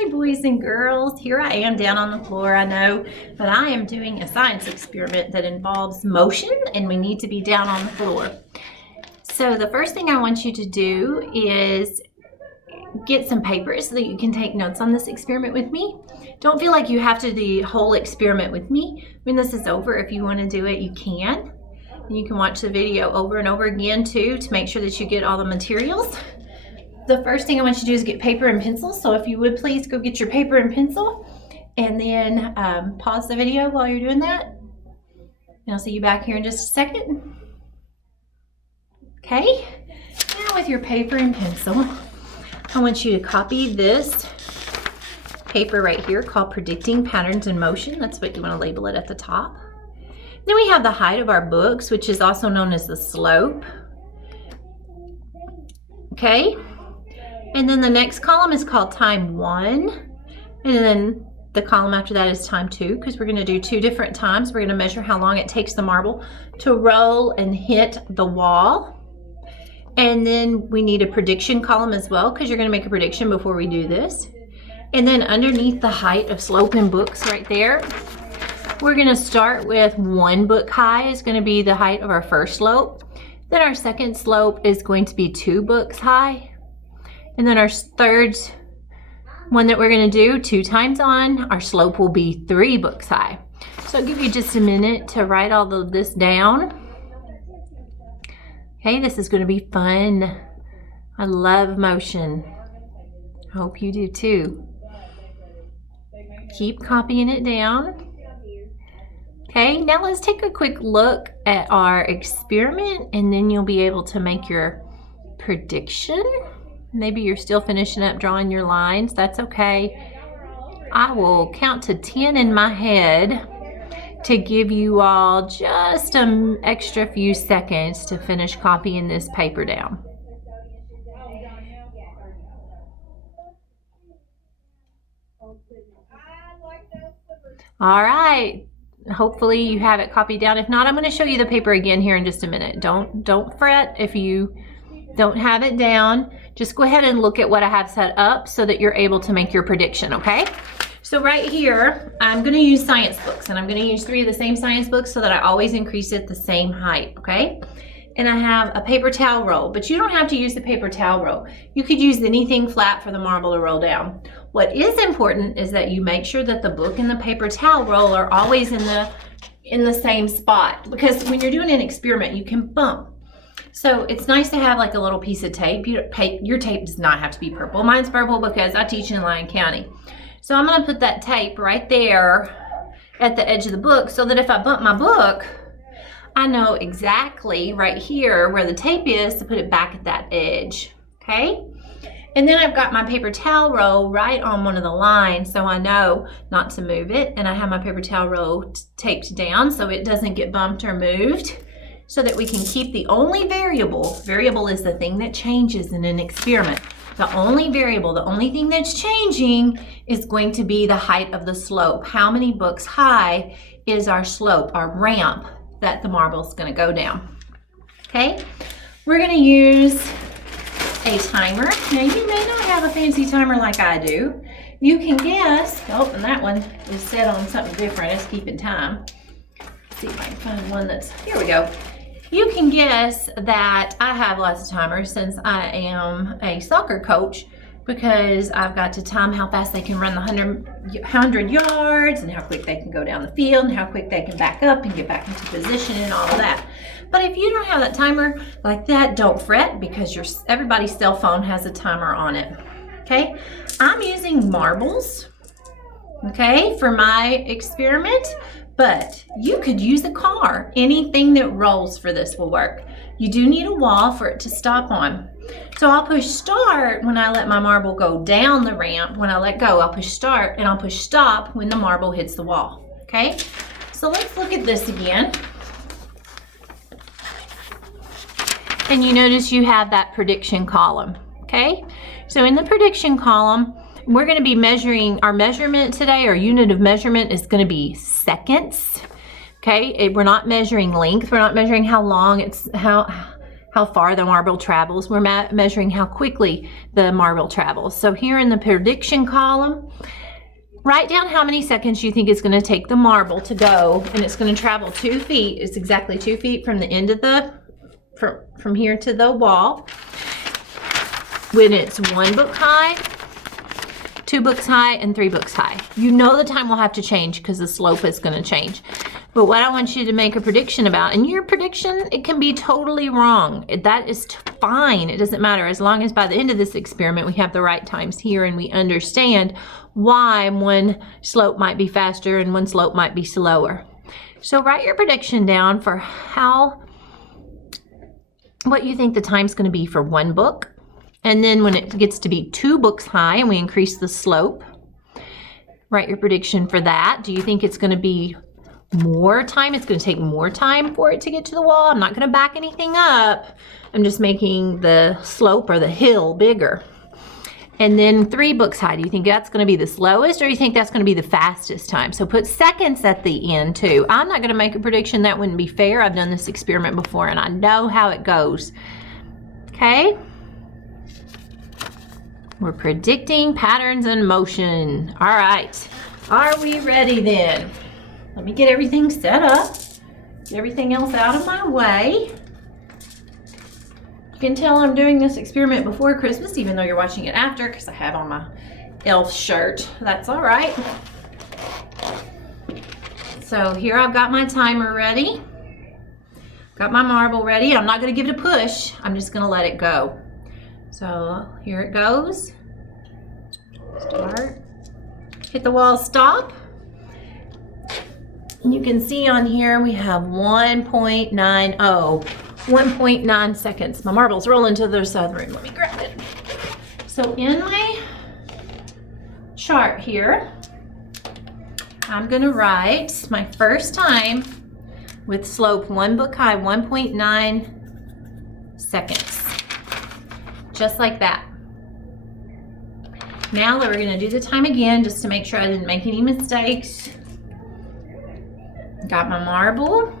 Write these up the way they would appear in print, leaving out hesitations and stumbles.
Hi, boys and girls. Here I am down on the floor, I know, but I am doing a science experiment that involves motion, and we need to be down on the floor. So the first thing I want you to do is get some paper so that you can take notes on this experiment with me. Don't feel like you have to do the whole experiment with me. When this is over, if you want to do it, you can. And you can watch the video over and over again too to make sure that you get all the materials. The first thing I want you to do is get paper and pencil. So if you would please go get your paper and pencil and then pause the video while you're doing that. And I'll see you back here in just a second. Okay, now with your paper and pencil, I want you to copy this paper right here called Predicting Patterns in Motion. That's what you want to label it at the top. Then we have the height of our books, which is also known as the slope. Okay. And then the next column is called time 1. And then the column after that is time 2, because we're going to do 2 different times. We're going to measure how long it takes the marble to roll and hit the wall. And then we need a prediction column as well, because you're going to make a prediction before we do this. And then underneath the height of slope and books right there, we're going to start with 1 book high is going to be the height of our first slope. Then our second slope is going to be 2 books high. And then our third one that we're going to do 2 times on, our slope will be 3 books high. So I'll give you just a minute to write all of this down. Okay, this is going to be fun. I love motion. I hope you do too. Keep copying it down. Okay, now let's take a quick look at our experiment and then you'll be able to make your prediction. Maybe you're still finishing up drawing your lines. That's okay. I will count to 10 in my head to give you all just an extra few seconds to finish copying this paper down. All right. Hopefully you have it copied down. If not, I'm going to show you the paper again here in just a minute. Don't fret if you don't have it down. Just go ahead and look at what I have set up so that you're able to make your prediction, okay? So right here, I'm going to use science books, and I'm going to use 3 of the same science books so that I always increase it the same height, okay? And I have a paper towel roll, but you don't have to use the paper towel roll. You could use anything flat for the marble to roll down. What is important is that you make sure that the book and the paper towel roll are always in the same spot, because when you're doing an experiment, you can bump. So it's nice to have like a little piece of tape. Your tape does not have to be purple. Mine's purple because I teach in Lyon County. So I'm going to put that tape right there at the edge of the book so that if I bump my book, I know exactly right here where the tape is to put it back at that edge. Okay? And then I've got my paper towel roll right on one of the lines so I know not to move it. And I have my paper towel roll taped down so it doesn't get bumped or moved, so that we can keep the only variable is the thing that changes in an experiment. The only variable, the only thing that's changing is going to be the height of the slope. How many books high is our slope, our ramp that the marble's gonna go down. Okay, we're gonna use a timer. Now you may not have a fancy timer like I do. You can guess, oh, and that one is set on something different, it's keeping time. Let's see if I can find one that's, here we go. You can guess that I have lots of timers since I am a soccer coach, because I've got to time how fast they can run the 100 yards and how quick they can go down the field and how quick they can back up and get back into position and all of that. But if you don't have that timer like that, don't fret, because everybody's cell phone has a timer on it. Okay, I'm using marbles, okay, for my experiment. But you could use a car. Anything that rolls for this will work. You do need a wall for it to stop on. So I'll push start when I let my marble go down the ramp. When I let go, I'll push start, and I'll push stop when the marble hits the wall. Okay? So let's look at this again. And you notice you have that prediction column. Okay? So in the prediction column, we're going to be measuring our measurement today. Our unit of measurement is going to be seconds. Okay, we're not measuring length. We're not measuring how long how far the marble travels. We're measuring how quickly the marble travels. So here in the prediction column, write down how many seconds you think it's going to take the marble to go, and it's going to travel 2 feet. It's exactly 2 feet from the end of the, from here to the wall. When it's 1 book high, 2 books high, and 3 books high. You know the time will have to change because the slope is going to change. But what I want you to make a prediction about, and your prediction, it can be totally wrong. That is fine. It doesn't matter, as long as by the end of this experiment we have the right times here and we understand why one slope might be faster and one slope might be slower. So write your prediction down for what you think the time's going to be for 1 book. And then when it gets to be 2 books high and we increase the slope, write your prediction for that. Do you think it's going to be more time? It's going to take more time for it to get to the wall. I'm not going to back anything up. I'm just making the slope or the hill bigger. And then 3 books high, do you think that's going to be the slowest, or do you think that's going to be the fastest time? So put seconds at the end too. I'm not going to make a prediction. That wouldn't be fair. I've done this experiment before and I know how it goes. Okay? We're predicting patterns in motion. All right, are we ready then? Let me get everything set up, get everything else out of my way. You can tell I'm doing this experiment before Christmas, even though you're watching it after, because I have on my elf shirt. That's all right. So here I've got my timer ready. Got my marble ready. I'm not going to give it a push. I'm just going to let it go. So here it goes. Start. Hit the wall, stop. And you can see on here we have 1.90, 1.9 seconds. My marble's rolling to the other side of the room. Let me grab it. So in my chart here, I'm going to write my first time with slope 1 book high, 1.9 seconds. Just like that. Now we're going to do the time again just to make sure I didn't make any mistakes. Got my marble,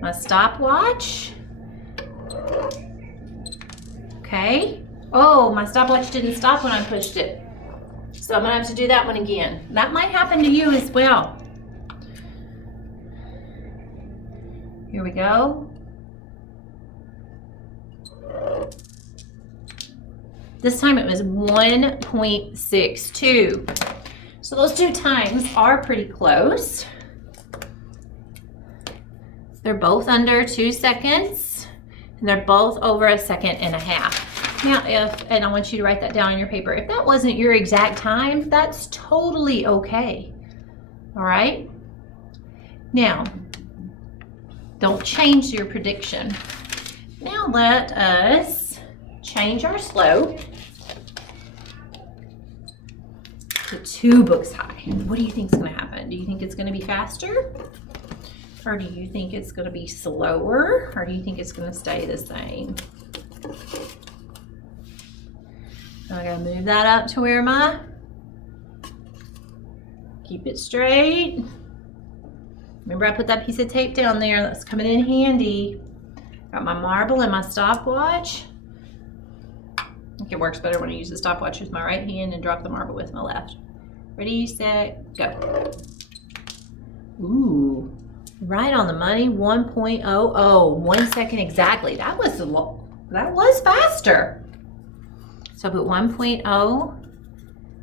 my stopwatch. Okay. Oh, my stopwatch didn't stop when I pushed it. So I'm going to have to do that one again. That might happen to you as well. Here we go. This time it was 1.62. So those 2 times are pretty close. They're both under 2 seconds, and they're both over 1.5 seconds. Now and I want you to write that down on your paper, if that wasn't your exact time, that's totally okay. All right? Now, don't change your prediction. Now let us change our slope to 2 books high. What do you think is going to happen? Do you think it's going to be faster? Or do you think it's going to be slower? Or do you think it's going to stay the same? So I got to move that up to where keep it straight. Remember, I put that piece of tape down there. That's coming in handy. Got my marble and my stopwatch. I think it works better when I use the stopwatch with my right hand and drop the marble with my left. Ready, set, go. Ooh, right on the money, 1.00, 1 second exactly. That was faster. So I put 1.0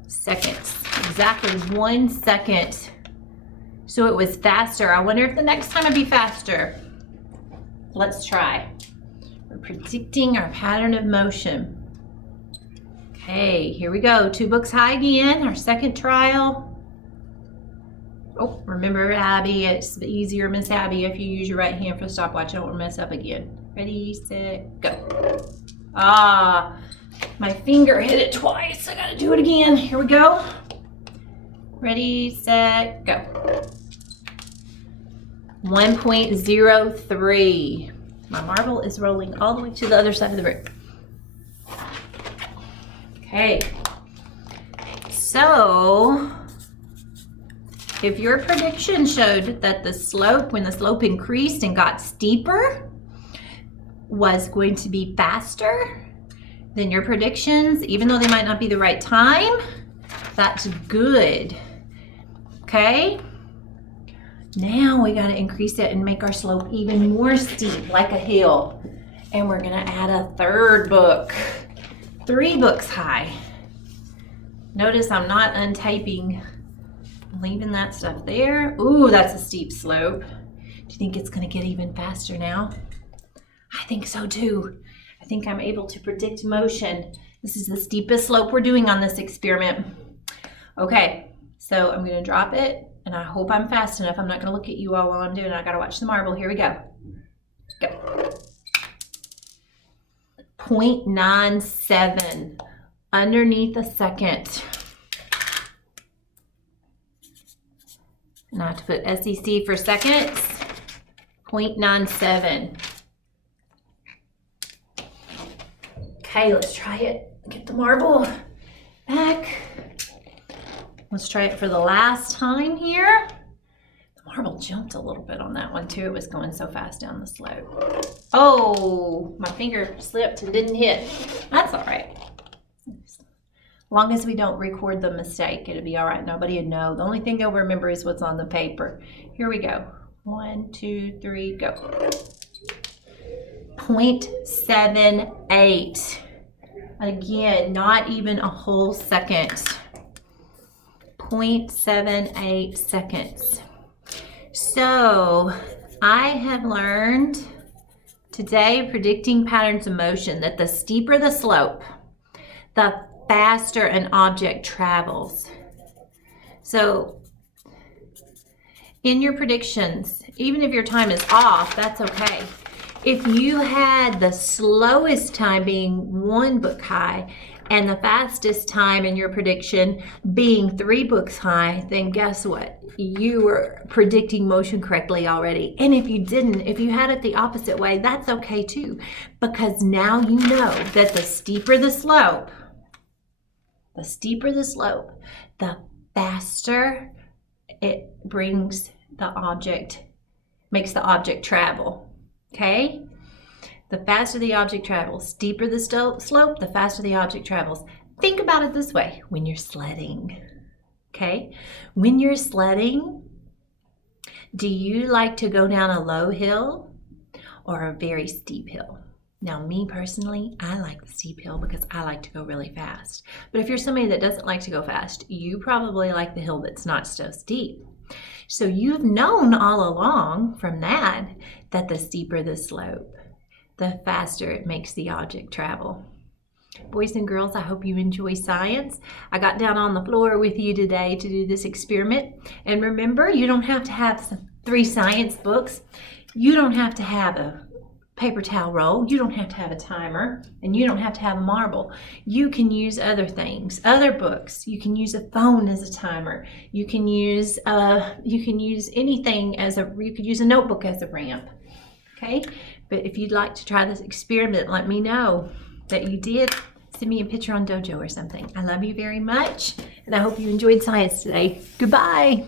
seconds, exactly 1 second. So it was faster. I wonder if the next time it'd be faster. Let's try. We're predicting our pattern of motion. Okay, here we go. 2 books high again, our second trial. Oh, remember Abby, it's easier, Miss Abby, if you use your right hand for the stopwatch. I don't want to mess up again. Ready, set, go. Ah, my finger hit it twice. I gotta do it again. Here we go. Ready, set, go. 1.03. My marble is rolling all the way to the other side of the room. Okay, so if your prediction showed that the slope, when the slope increased and got steeper, was going to be faster than your predictions, even though they might not be the right time, that's good. Okay? Now we got to increase it and make our slope even more steep, like a hill. And we're going to add a third book, 3 books high. Notice I'm not untaping, leaving that stuff there. Ooh, that's a steep slope. Do you think it's going to get even faster now? I think so too. I think I'm able to predict motion. This is the steepest slope we're doing on this experiment. Okay, so I'm going to drop it, and I hope I'm fast enough. I'm not going to look at you all while I'm doing it. I got to watch the marble. Here we go. Go. 0.97 underneath a second. And I have to put SEC for seconds. 0.97. Okay, let's try it. Get the marble back. Let's try it for the last time here. The marble jumped a little bit on that one too. It was going so fast down the slope. Oh, my finger slipped and didn't hit. That's all right. As long as we don't record the mistake, it'll be all right. Nobody would know. The only thing they'll remember is what's on the paper. Here we go. 1, 2, 3, go. 0.78. Again, not even a whole second. 0.78 seconds. So I have learned today, predicting patterns of motion, that the steeper the slope, the faster an object travels. So in your predictions, even if your time is off, that's okay. If you had the slowest time being 1 book high and the fastest time in your prediction being 3 books high, then guess what? You were predicting motion correctly already. And if you didn't, if you had it the opposite way, that's okay too. Because now you know that the steeper the slope, the faster it brings the object, makes the object travel. Okay? The faster the object travels, steeper the slope, the faster the object travels. Think about it this way when you're sledding. Okay? When you're sledding, do you like to go down a low hill or a very steep hill? Now, me personally, I like the steep hill because I like to go really fast. But if you're somebody that doesn't like to go fast, you probably like the hill that's not so steep. So you've known all along from that the steeper the slope, the faster it makes the object travel. Boys and girls, I hope you enjoy science. I got down on the floor with you today to do this experiment. And remember, you don't have to have 3 science books. You don't have to have a paper towel roll. You don't have to have a timer, and you don't have to have a marble. You can use other things, other books. You can use a phone as a timer. You can use anything you could use a notebook as a ramp. Okay? But if you'd like to try this experiment, let me know that you did. Send me a picture on Dojo or something. I love you very much, and I hope you enjoyed science today. Goodbye.